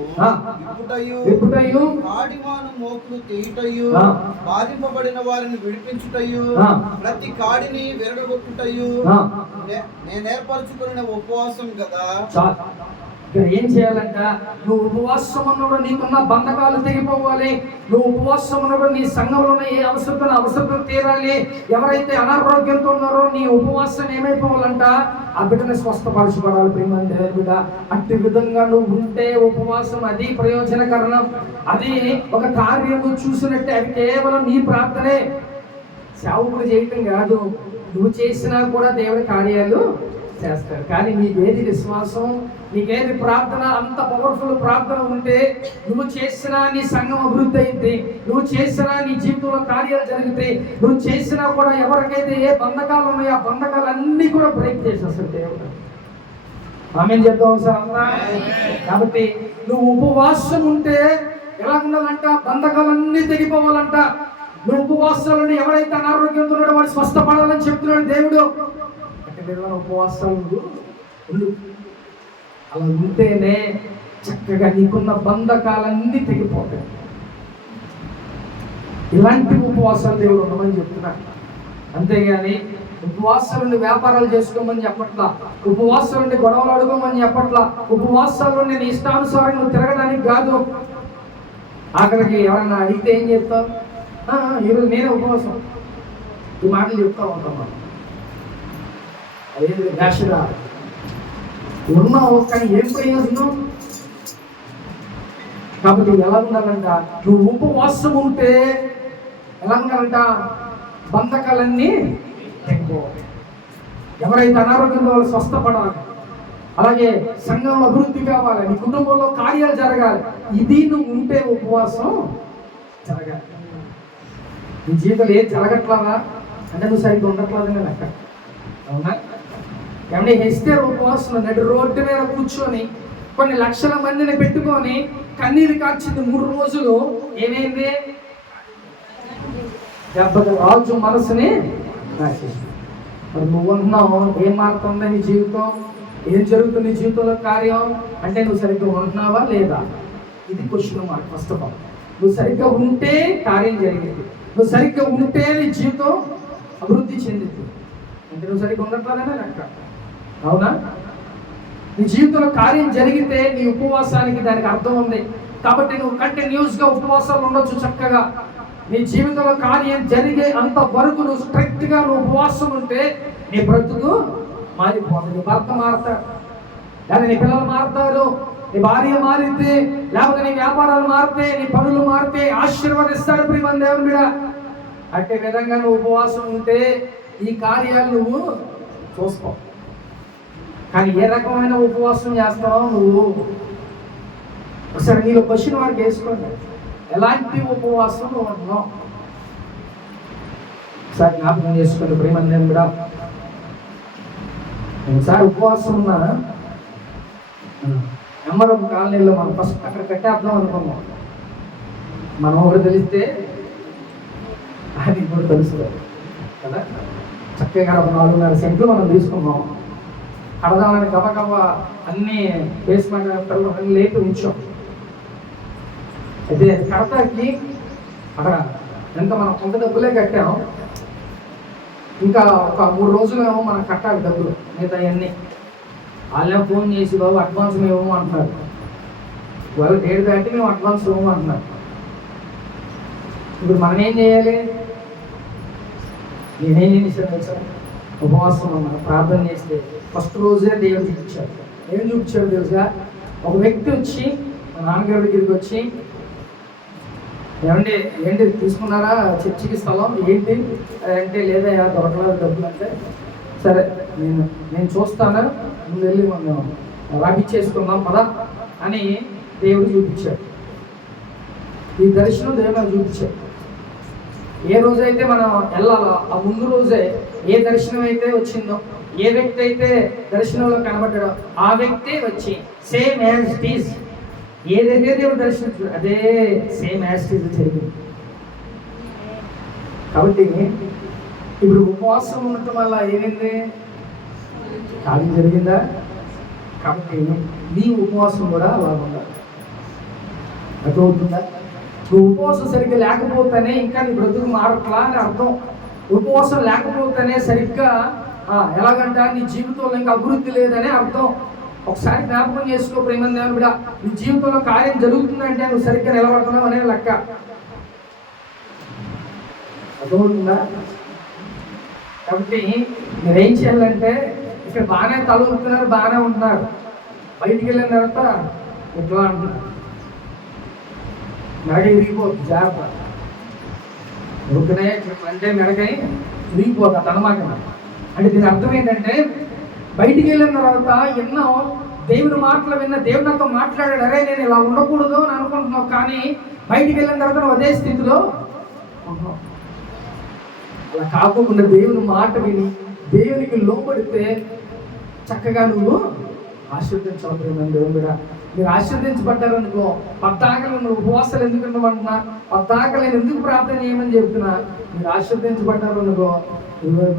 విప్పుటయు, కాడిమాను మోకులు తీయుటయు, బాధింపబడిన వారిని విడిపించుటయు, ప్రతి కాడిని విరగొట్టుటయు నేను ఏర్పరచుకున్న ఉపవాసం కదా. ఇక్కడ ఏం చేయాలంట? నువ్వు ఉపవాసం ఉన్నప్పుడు నీకున్న బంధకాలు తెగిపోవాలి. నువ్వు ఉపవాసం ఉన్నప్పుడు నీ సంఘంలో ఉన్న ఏ అవసరం తీరాలి. ఎవరైతే అనారోగ్యంతో ఉన్నారో నీ ఉపవాసం ఏమైపోవాలంట? ఆ బిడ్డని స్వస్థపరచబడాలి. ప్రేమ బిడ్డ, అట్టి విధంగా నువ్వు ఉంటే ఉపవాసం అది ప్రయోజనకరణం. అది ఒక కార్యం చూసినట్టే. అది కేవలం నీ ప్రార్థనే, సేవకుడు చేయటం కాదు. నువ్వు చేసినా కూడా దేవుడి కార్యాలు చేస్తారు. కానీ నీకేది విశ్వాసం, నీకేది ప్రార్థన, అంత పవర్ఫుల్ ప్రార్థన ఉంటే నువ్వు చేసినా నీ సంఘం అభివృద్ధి అయింది, నువ్వు చేసినా నీ జీవితంలో కార్యాలు జరుగుతాయి, నువ్వు చేసినా కూడా ఎవరికైతే ఏ బంధకాలు ఉన్నాయో ఆ బంధకాలన్నీ కూడా బ్రేక్ చేసేస్తాడు దేవుడు. ఆమేన్ చెప్తాం సార్ అంతా. కాబట్టి నువ్వు ఉపవాసం ఉంటే ఎలా ఉండాలంట? బంధకాలన్నీ తెగిపోవాలంట. నువ్వు ఉపవాసాలను ఎవరైతే అనారోగ్యంతో ఉన్నాడో వాడు స్వస్థపడాలని చెప్తున్నాడు దేవుడు. ఉపవాసాలు ఉండు. అలా ఉంటేనే చక్కగా నీకున్న బంధకాలన్నీ తెగిపోతాయి. ఇలాంటి ఉపవాసాలు దేవుడు ఉండమని చెప్తున్నాడు. అంతేగాని ఉపవాసాల నుండి వ్యాపారాలు చేసుకోమని చెప్పట్లా, ఉపవాసాల నుండి గొడవలు అడుకోమని చెప్పట్లా, ఉపవాసాల నుండి నీ ఇష్టానుసారం నువ్వు తిరగడానికి కాదు. ఆఖరికి ఎవరన్నా అడిగితే ఏం చెప్తావు? ఈరోజు నేనే ఉపవాసం, ఈ మాటలు చెప్తా ఉంటాం. మనం అదేంటి వ్యాసరా ఉన్నావు కానీ ఏం ప్రయోజనం? కాబట్టి ఎలా ఉండాలంట, నువ్వు ఉపవాసం ఉంటే ఎలా ఉండాలంట, బంధకాలన్నీ తెగిపోవాలి. ఎవరైతే అనారోగ్యంలో వాళ్ళు స్వస్థపడాలి, అలాగే సంఘంలో అభివృద్ధి కావాలి, నీ కుటుంబంలో కార్యాలు జరగాలి. ఇది నువ్వు ఉంటే ఉపవాసం జరగాలి. నీ జీవితంలో ఏం జరగట్లేదా అంటే నువ్వు సరిగ్గా ఉండట్లేదని లెక్క. అవునా? ఏమంటే ఎస్తేరు ఉపవాసం నడి రోడ్డు మీద కూర్చొని కొన్ని లక్షల మందిని పెట్టుకొని కన్నీరు కార్చింది 3 రోజులు. ఏమైంది? దెబ్బకి రాజు మనసుని రాసేసి. మరి నువ్వు ఉంటున్నావు, ఏం మారుతుంది నీ జీవితం, ఏం జరుగుతుంది నీ జీవితంలో కార్యం అంటే నువ్వు సరిగ్గా ఉంటున్నావా లేదా? ఇది question mark. First of all నువ్వు సరిగ్గా ఉంటే కార్యం జరిగింది, నువ్వు సరిగ్గా ఉంటే నీ జీవితం అభివృద్ధి చెందింది. అంటే నువ్వు సరిగ్గా ఉండట్లేదనే లెక్క. అవునా? నీ జీవితంలో కార్యం జరిగితే నీ ఉపవాసానికి దానికి అర్థం ఉంది. కాబట్టి నువ్వు కంటిన్యూస్గా ఉపవాసాలు ఉండొచ్చు చక్కగా. నీ జీవితంలో కార్యం జరిగే అంత వరకు నువ్వు స్ట్రిక్ట్గా నువ్వు ఉపవాసం ఉంటే నీ బ్రతుకు మారిపోతుంది. నీ భర్త మారుతాడు, లేదా నీ పిల్లలు మారుతారు, నీ భార్య మారితే, లేకపోతే నీ వ్యాపారాలు మారితే, నీ పనులు మారితే ఆశీర్వదిస్తాడు ప్రియమైన దేవుని మీద. అట్టే విధంగా నువ్వు ఉపవాసం ఉంటే ఈ కార్యాలు నువ్వు చూస్తావు. కానీ ఏ రకమైన ఉపవాసం చేస్తావో నువ్వు ఒకసారి నీలో క్వశ్చన్ మార్క్ వేసుకోండి. ఎలాంటి ఉపవాసం నువ్వు అంటున్నావు ఒకసారి జ్ఞాపకం చేసుకోండి ప్రియమైన దేవుని కూడా. ఒకసారి ఉపవాసం ఉన్నా నెంబరం కాలనీలో మనం ఫస్ట్ అక్కడ కట్టేద్దాం అనుకున్నాం. మనం ఒకటి తెలిస్తే అది ఇప్పుడు తెలుస్తుంది కదా. చక్కగా 4.5 సెంట్లు మనం తీసుకున్నాం, కడదామని గబగబ అన్ని బేస్మెంట్ అన్ని లేపి ఉంచాం. అయితే కడతాకి అక్కడ ఎంత మనం కొంత డబ్బులే కట్టాం, ఇంకా ఒక 3 రోజులేమో మనం కట్టాలి డబ్బులు మిగతా అన్నీ. వాళ్ళే ఫోన్ చేసి బాబు అడ్వాన్స్ మేము ఇవ్వము అంటున్నారు, వాళ్ళు డేట్ దాటి మేము అడ్వాన్స్ ఇవ్వము అంటున్నారు. ఇప్పుడు మనం ఏం చేయాలి? నేనేం చేశాను తెలుసా? ఉపవాసం మనం ప్రార్థన చేస్తే ఫస్ట్ రోజే దేవుడు చూపించాడు. ఏం చూపించాడు తెలుసా? ఒక వ్యక్తి వచ్చి మా నాన్నగారి దగ్గరికి వచ్చి, ఏమండి ఏంటి తీసుకున్నారా చర్చికి స్థలం ఏంటి అంటే, లేదా దొరకలేదు డబ్బులు అంటే, సరే నేను చూస్తాను, ముందు వెళ్ళి మనం రాపిచ్చేసుకుందాం పదా అని దేవుడు చూపించాడు. ఈ దర్శనం దేవుడు చూపించాడు. ఏ రోజైతే మనం వెళ్ళాలో ఆ ముందు రోజే ఏ దర్శనం అయితే వచ్చిందో, ఏ వ్యక్తి అయితే దర్శనంలో కనబడ్డాడో ఆ వ్యక్తి వచ్చి సేమ్ యాజ్ ఇట్ ఈజ్ ఏదైతే దేవుడు దర్శించాడు అదే సేమ్ యాజ్ ఇట్ ఈజ్ జరిగింది. కాబట్టి ఇప్పుడు ఉపవాసం ఉండటం వల్ల ఏమైంది? కార్యం జరిగిందా? కాబట్టి నీ ఉపవాసం కూడా అలా ఉండాలి. అర్థమవుతుందా? నువ్వు ఉపవాసం సరిగ్గా లేకపోతేనే ఇంకా నీ బ్రతుకు మారట్లా అని అర్థం. ఉపవాసం లేకపోతేనే సరిగ్గా ఎలాగంట నీ జీవితంలో ఇంకా అభివృద్ధి లేదని అర్థం. ఒకసారి జ్ఞాపకం చేసుకో ప్రేమ దేవుని బిడ్డ, నీ జీవితంలో కార్యం జరుగుతుందంటే నువ్వు సరిగ్గా నిలబడుతున్నావు అనే లెక్క. అర్థమవుతుందా? కాబట్టి మీరేం చేయాలంటే, ఇక్కడ బాగానే తలుపుతున్నారు, బాగానే ఉంటున్నారు, బయటికి వెళ్ళిన తర్వాత ఇట్లా అంటున్నారు, మెడగ విరిగిపోతుంది, జాగ్రత్త. ఉరుకునే అంటే మెడకై విరిగిపోతుంది అన్నమాట. అంటే దీని అర్థం ఏంటంటే, బయటికి వెళ్ళిన తర్వాత ఎన్నో దేవుని మాటలు విన్న, దేవుని నాతో మాట్లాడాడు, అరే నేను ఇలా ఉండకూడదు అని అనుకుంటున్నావు, కానీ బయటికి వెళ్ళిన తర్వాత నువ్వు అదే స్థితిలో ఉంటున్నావు. అలా కాకుండా దేవుని మాట విని దేవునికి లోబడితే చక్కగా నువ్వు ఆశీర్వదించాలి. దేవుని కూడా మీరు ఆశీర్వదించబడ్డారు అనుకో, పద్దాకలు నువ్వు ఉపవాసాలు ఎందుకు ఉండమంటున్నా, పద్దాకలు నేను ఎందుకు ప్రార్థన చేయమని చెప్తున్నా, మీరు ఆశీర్వదించబడ్డారు అనుకో,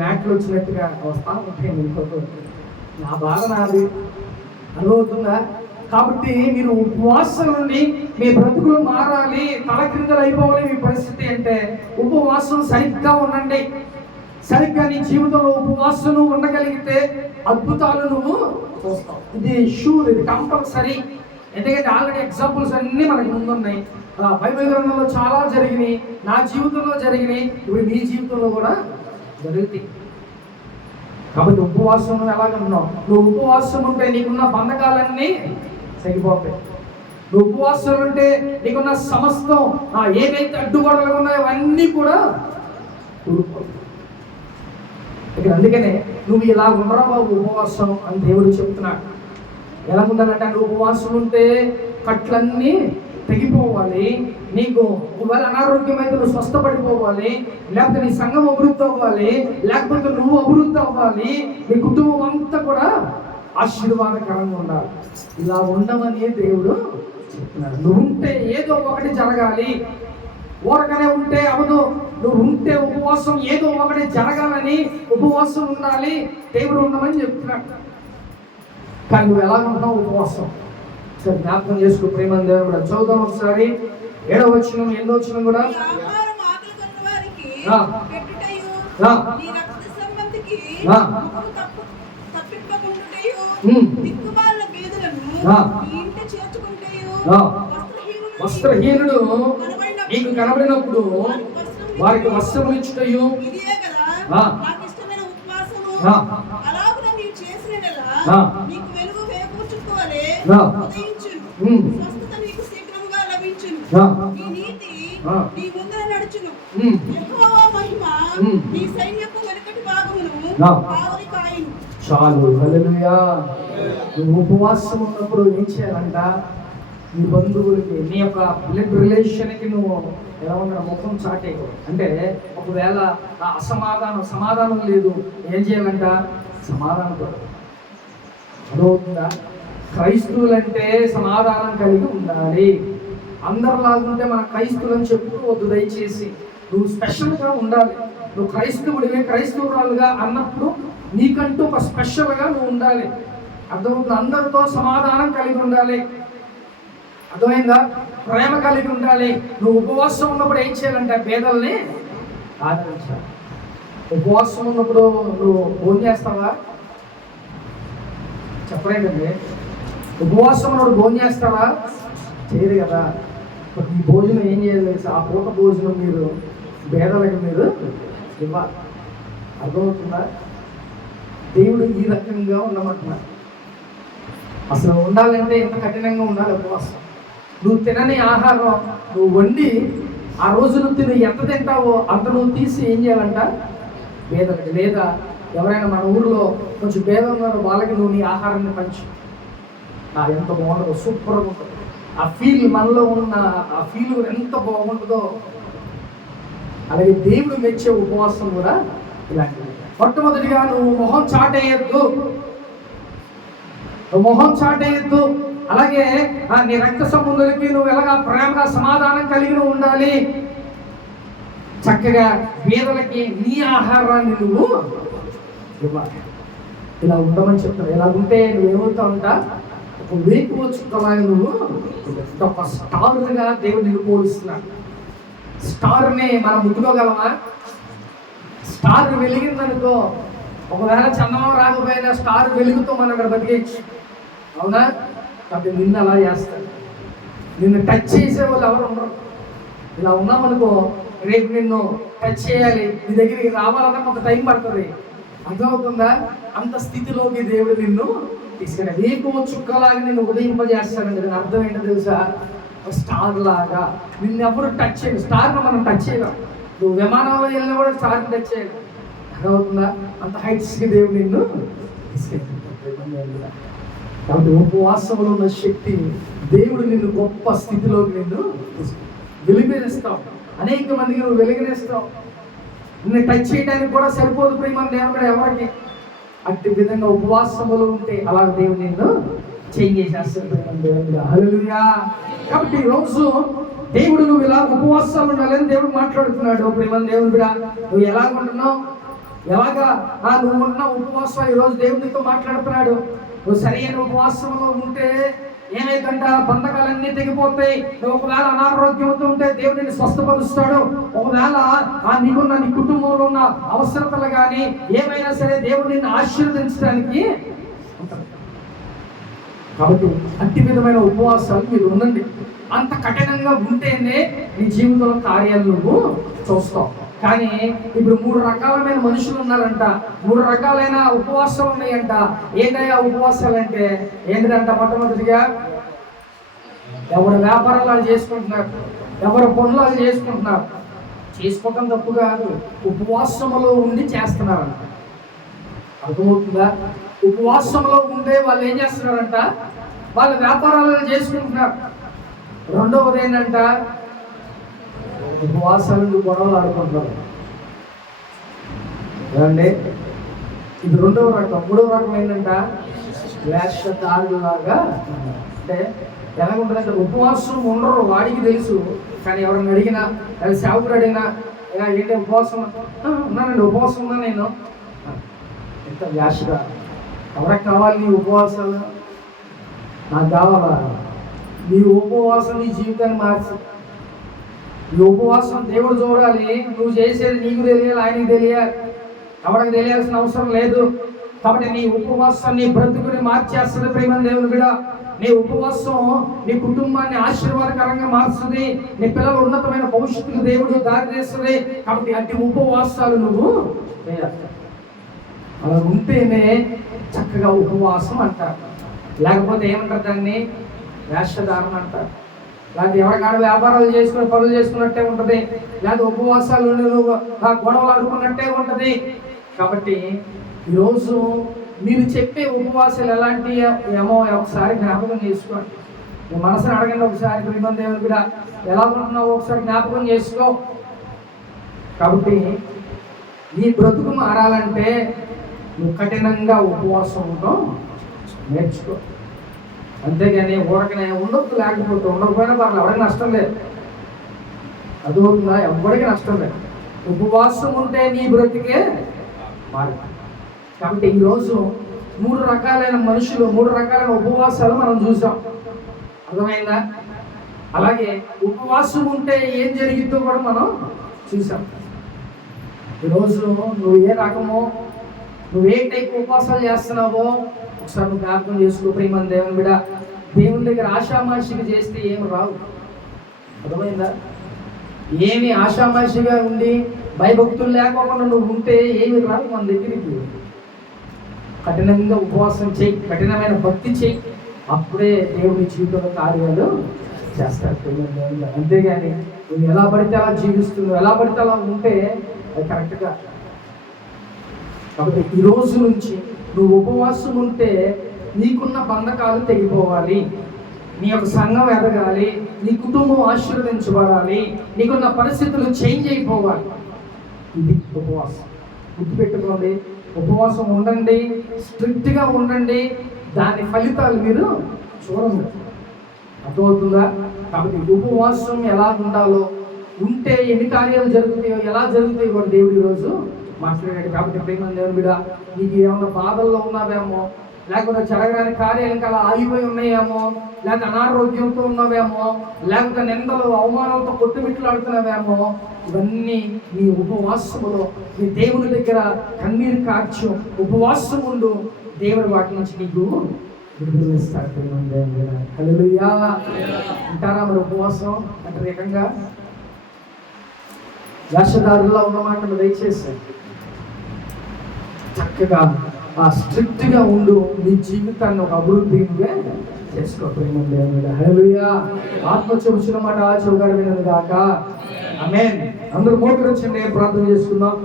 మ్యాట్లు వచ్చినట్టుగా వస్తా ఉంటాయి ఇంకొక. నా బాధ నాది, అనుభవుతుందా? కాబట్టి మీరు ఉపవాసం నుండి మీ బ్రతుకులు మారాలి, తల క్రిందలు అయిపోవాలి మీ పరిస్థితి అంటే ఉపవాసం సరిగ్గా ఉండండి. సరిగ్గా నీ జీవితంలో ఉపవాసం ఉండగలిగితే అద్భుతాలు నువ్వు చూస్తావు. ఇది షూర్, ఇది కంపల్సరీ. ఎందుకంటే ఆల్రెడీ ఎగ్జాంపుల్స్ అన్నీ మనకి ముందున్నాయి. బైబిల్ గ్రంథంలో చాలా జరిగినాయి, నా జీవితంలో జరిగినాయి, ఇప్పుడు నీ జీవితంలో కూడా జరుగుతాయి. కాబట్టి ఉపవాసం నువ్వు ఎలాగంటున్నావు? నువ్వు ఉపవాసం ఉంటే నీకున్న బంధకాలన్నీ తగ్గిపోతాయి. నువ్వు ఉపవాసం ఉంటే నీకున్న సమస్తం ఏవైతే అడ్డుగోడలు ఉన్నాయో అవన్నీ కూడా ఊడిపోతాయి. ఇక్కడ అందుకనే నువ్వు ఇలా ఉండరా బాబు ఉపవాసం అని దేవుడు చెప్తున్నాడు. ఎలా ఉండాలంటే నువ్వు ఉపవాసం ఉంటే కట్లన్నీ తెగిపోవాలి, నీకు ఒకవేళ అనారోగ్యం అయితే నువ్వు స్వస్థపడిపోవాలి, లేకపోతే నీ సంఘం అభివృద్ధి అవ్వాలి, లేకపోతే నువ్వు అభివృద్ధి అవ్వాలి, నీ కుటుంబం అంతా కూడా ఆశీర్వాదకరంగా ఉండాలి. ఇలా ఉండమని దేవుడు చెప్తున్నాడు. నువ్వు ఉంటే ఏదో ఒకటి జరగాలి, ఊరకనే ఉంటే అవదు. నువ్వు ఉంటే ఉపవాసం ఏదో ఒకటి జరగాలని ఉపవాసం ఉండాలి, దేవుడు ఉండమని చెప్తున్నాడు. కానీ నువ్వు ఎలా ఉంటున్నావు ఉపవాసం? సరే జ్ఞాపకం చేసుకో ప్రేమ దేవుడు. చదువుదాం ఒకసారి 7వ వచనం 8వ వచనం కూడా. వస్త్రహీనుడు నీకు కనబడినప్పుడు వారికి వస్త్రము ఇచ్చుటయు చాలు. హల్లెలూయా. నువ్వు ఉపవాసం ఉన్నప్పుడు ఏం చేయాలంట? నీ బంధువులకి, నీ యొక్క బ్లడ్ రిలేషన్కి నువ్వు ఎలా ఉన్నా ముఖం చాటేయవు. అంటే ఒకవేళ సమాధానం లేదు, ఏం చేయాలంట? సమాధానం అదవుతుందా? క్రైస్తవులంటే సమాధానం కలిగి ఉండాలి. అందరిలాగుంటే మన క్రైస్తవులని చెప్పుతూ వద్దు దయచేసి. నువ్వు స్పెషల్గా ఉండాలి. నువ్వు క్రైస్తవుడివే, క్రైస్తవురాలుగా అన్నప్పుడు నీకంటూ ఒక స్పెషల్గా నువ్వు ఉండాలి. అర్థమవుతుంది? అందరితో సమాధానం కలిగి ఉండాలి. అర్థమైందా? ప్రేమ కలిగి ఉండాలి. నువ్వు ఉపవాసం ఉన్నప్పుడు ఏం చేయాలంటే పేదల్ని ఆదరించాలి. ఉపవాసం ఉన్నప్పుడు నువ్వు భోజనం చేస్తావా? చెప్పలేదండి. ఉపవాసం ఉన్నప్పుడు భోజనం చేస్తావా? చేయరు కదా. ఈ భోజనం ఏం చేయాలి? ఆ పూట భోజనం మీరు పేదలకు మీరు ఇవ్వాలి. అర్థమవుతుందా? దేవుడు ఈ రకంగా ఉండమంటున్నాడు. అసలు ఉండాలంటే ఎంత కఠినంగా ఉండాలి ఉపవాసం. నువ్వు తినని ఆహారం నువ్వు వండి ఆ రోజు నువ్వు ఎంత తింటావో అంత నువ్వు తీసి ఏం చేయాలంట? పేదలకి, లేదా ఎవరైనా మన ఊరిలో కొంచెం పేద ఉన్నారు వాళ్ళకి నువ్వు నీ ఆహారాన్ని పంచు. ఎంత బాగుంటుందో, సూపర్గా ఉంటుంది. ఆ ఫీల్ మనలో ఉన్న ఆ ఫీల్ ఎంత బాగుంటుందో. అలాగే దేవుడు మెచ్చే ఉపవాసం కూడా ఇలాంటివి. మొట్టమొదటిగా నువ్వు మొహం చాటేయద్దు. మొహం చాటేయద్దు. అలాగే నీ రక్త సంబంధులకి నువ్వు ఎలాగా ప్రేమగా సమాధానం కలిగి ఉండాలి. చక్కగా పేదలకి నీ ఆహారాన్ని నువ్వు ఇవ్వాలి. ఇలా ఉండమని చెప్తాను. ఇలా ఉంటే నువ్వేమవుతావంట? ఒక వేకువ చుక్కలాగా నువ్వు ఒక స్టార్గా దేవుడు నిన్ను పోలుస్తున్నాడు. స్టార్ని మనం ముట్టుకోగలమా? స్టార్ వెలిగిందనుకో, ఒకవేళ చందనం రాకపోయినా స్టార్ వెలుగుతో మనం ఇక్కడ బతికేయచ్చు. అవునా? కాబట్టి నిన్ను అలా చేస్తాడు. నిన్ను టచ్ చేసే వాళ్ళు ఎవరు ఉండరు. ఇలా ఉన్నామనుకో, రేపు నిన్ను టచ్ చేయాలి, నీ దగ్గరికి రావాలన్నా కొంత టైం పడుతుంది. అర్థమవుతుందా? అంత స్థితిలోకి దేవుడు నిన్ను తీసుకెళ్ళి వేకువ చుక్కలాగా నిన్ను ఉదయింపజేస్తాడండి. దాని అర్థం ఏంటో తెలుసా? స్టార్ లాగా నిన్ను ఎవరు టచ్ చేయరు. స్టార్ను మనం టచ్ చేయలేం. నువ్వు విమానంలో వెళ్ళినా కూడా స్టార్ని టచ్ చేయలేం. అర్థమవుతుందా? అంత హైట్స్కి దేవుడు నిన్ను తీసుకెళ్తాడు. కాబట్టి ఉపవాసంలో ఉన్న శక్తి దేవుడు నిన్ను గొప్ప స్థితిలోకి నిన్ను వెలుగునేస్తావు. అనేక మందికి నువ్వు వెలుగునేస్తావు. నిన్ను టచ్ చేయడానికి కూడా సరిపోదు ప్రేమ దేవుడు ఎవరికి. అట్టి విధంగా ఉపవాసములో ఉంటే అలా దేవుడు నిన్ను చేంజ్ చేసేస్తాడు ప్రేమ దేవుడు. హల్లెలూయా. కాబట్టి ఈరోజు దేవుడు నువ్వు ఇలా ఉపవాసాలు ఉండాలని దేవుడు మాట్లాడుతున్నాడు. ప్రేమ దేవుడు, నువ్వు ఎలాగ ఉంటున్నావు? ఎలాగా నువ్వు ఉన్న ఉపవాసం ఈరోజు దేవుడితో మాట్లాడుతున్నాడు. నువ్వు సరైన ఉపవాసంలో ఉంటే ఏమైందంట, బంధకాలన్నీ తెగిపోతాయి. నువ్వు ఒకవేళ అనారోగ్యంతో ఉంటే దేవుడిని స్వస్థపరుస్తాడు. ఒకవేళ నీకున్న నీ కుటుంబంలో ఉన్న అవసరతలు కానీ ఏమైనా సరే దేవుడిని ఆశీర్వదించడానికి ఉంటుంది. కాబట్టి అట్టి విధమైన ఉపవాసాలు మీరు ఉండండి. అంత కఠినంగా ఉంటేనే నీ జీవితంలో కార్యాలు నువ్వు చూస్తావు. కానీ ఇప్పుడు 3 రకాలమైన మనుషులు ఉన్నారంట, 3 రకాలైన ఉపవాసాలు ఉన్నాయంట. ఏంటయ్యా ఉపవాసాలు అంటే ఏంటిదంట? మొట్టమొదటిగా ఎవరు వ్యాపారాలు వాళ్ళు చేసుకుంటున్నారు, ఎవరు పనులు వాళ్ళు చేసుకుంటున్నారు. చేసుకోవటం తప్పు కాదు, ఉపవాసంలో ఉండి చేస్తున్నారంట. అర్థమవుతుందా? ఉపవాసంలో ఉండే వాళ్ళు ఏం చేస్తున్నారంట? వాళ్ళు వ్యాపారాలు చేసుకుంటున్నారు. రెండవది ఏంటంట, ఉపవాసాలు గొడవలు ఆడుకుంటారు. ఏమండి, ఇది రెండవ రకం. మూడవ రకం ఏంటంట, వేషధారులాగా. అంటే ఎలాగుంటుందంటే ఉపవాసం ఉండరు, వాడికి తెలుసు. కానీ ఎవరిని అడిగినా, లేదా సేవకుడు అడిగినా, ఏంటి ఉపవాసం ఉన్నానండి, ఉపవాసం ఉన్నా నేను. ఎంత వేషగా! ఎవరికి కావాలి నీ ఉపవాసాలు? నాకు కావాలా? నీ ఉపవాసం నీ జీవితాన్ని మార్చి, నీ ఉపవాసం దేవుడు చూడాలి. నువ్వు చేసేది నీకు తెలియాలి, ఆయనకి తెలియాలి, ఎవరికి తెలియాల్సిన అవసరం లేదు. కాబట్టి నీ ఉపవాసం నీ బ్రతుకుని మార్చేస్తుంది. ప్రేమ దేవుని బిడ్డ, నీ ఉపవాసం నీ కుటుంబాన్ని ఆశీర్వాదకరంగా మారుస్తుంది. నీ పిల్లలు ఉన్నతమైన భవిష్యత్తుకు దేవుడు దారి తీస్తుంది. కాబట్టి అట్టి ఉపవాసాలు నువ్వు చేయాలి. అలా ఉంటేనే చక్కగా ఉపవాసం అంటారు. లేకపోతే ఏమంటారు? దాన్ని వేషధారణ అంటారు. లేకపోతే ఎవరికాడ వ్యాపారాలు చేసుకుని పనులు చేసుకున్నట్టే ఉంటుంది, లేకపోతే ఉపవాసాలు గొడవలు ఆడుకున్నట్టే ఉంటుంది. కాబట్టి ఈరోజు మీరు చెప్పే ఉపవాసాలు ఎలాంటి ఏమో ఒకసారి జ్ఞాపకం చేసుకోండి. మీ మనసుని అడగండి ఒకసారి. ప్రేమ దేవుని కూడా ఎలా ఉంటున్నావు ఒకసారి జ్ఞాపకం చేసుకో. కాబట్టి నీ బ్రతుకు మారాలంటే నువ్వు కఠినంగా ఉపవాసం ఉండడం నేర్చుకో. అంతేగాని ఊరకనే ఉండొద్దు, లేకపోతే ఉండకపోయినా పర్లేదు, ఎవరికి నష్టం లేదు. అదవుతుందా? ఎవరికి నష్టం లేదు. ఉపవాసం ఉంటే నీ బ్రతికే మారు. కాబట్టి ఈరోజు 3 రకాలైన మనుషులు, 3 రకాలైన ఉపవాసాలు మనం చూసాం. అర్థమైందా? అలాగే ఉపవాసం ఉంటే ఏం జరిగిద్దో కూడా మనం చూసాం. ఈరోజు నువ్వు ఏ రకమో, నువ్వు ఏ టైప్ ఉపవాసాలు చేస్తున్నావో ఒకసారి నువ్వు జ్ఞాపకం చేసుకో. ప్రేమ దేవుని బిడ్డ, దేవుని దగ్గర ఆషామాషిగా చేస్తే ఏమి రావు. అర్థమైందా? ఏమి ఆషామాషిగా ఉండి భయభక్తులు లేకోకుండా నువ్వు ఉంటే ఏమి రావు మన దగ్గరికి. కఠినంగా ఉపవాసం చెయ్యి, కఠినమైన భక్తి చెయ్యి, అప్పుడే దేవుని జీవితంలో కార్యాలు చేస్తాడు. దేవుని, అంతేగాని నువ్వు ఎలా పడితే అలా జీవిస్తున్నావు, ఎలా పడితే అలా ఉంటే అది కరెక్ట్గా. కాబట్టి ఈ రోజు నుంచి నువ్వు ఉపవాసం ఉంటే నీకున్న బంధకాలు తెగిపోవాలి, నీ యొక్క సంఘం ఎదగాలి, నీ కుటుంబం ఆశీర్వదించబడాలి, నీకున్న పరిస్థితులు చేంజ్ అయిపోవాలి. ఇది ఉపవాసం. గుర్తుపెట్టుకోండి, ఉపవాసం ఉండండి, స్ట్రిక్ట్గా ఉండండి, దాని ఫలితాలు మీరు చూడండి. అర్థమవుతుందా? కాబట్టి ఉపవాసం ఎలా ఉండాలో, ఉంటే ఎన్ని కార్యాలు జరుగుతాయో, ఎలా జరుగుతాయో కూడా దేవుడు ఈరోజు మాట్లాడాడు. కాబట్టి ప్రేమ దేవుని బిడ్డ, నీకు ఏమైనా బాధల్లో ఉన్నావేమో, లేకపోతే జరగని కార్యాలు ఇంకా అలా ఆగిపోయి ఉన్నాయేమో, లేకపోతే అనారోగ్యంతో ఉన్నావేమో, లేకపోతే నిందలు అవమానాలతో కొట్టుమిట్లాడుతున్నావేమో, ఇవన్నీ నీ ఉపవాసములో నీ దేవుని దగ్గర కన్నీరు కార్చు ఉపవాసం ఉండు. దేవుడి వాటి నుంచి నీకు విడుదలనిస్తాడు. హల్లెలూయా. అంటారా మరి ఉపవాసం అంటే రకంగా వేషధారుల్లో ఉన్న మాటలు దయచేసి చక్కగా స్ట్రిక్ట్గా ఉండు. నీ జీవితాన్ని ఒక అభివృద్ధిగా చేసుకో. ప్రేమ దేవుడా. హల్లెలూయా. ఆత్మ చెబుతున్న మాట చెవుగాడు వినను గాక. ఆమేన్. అందరూ మోకరించండి, ప్రార్థన చేసుకుందాం.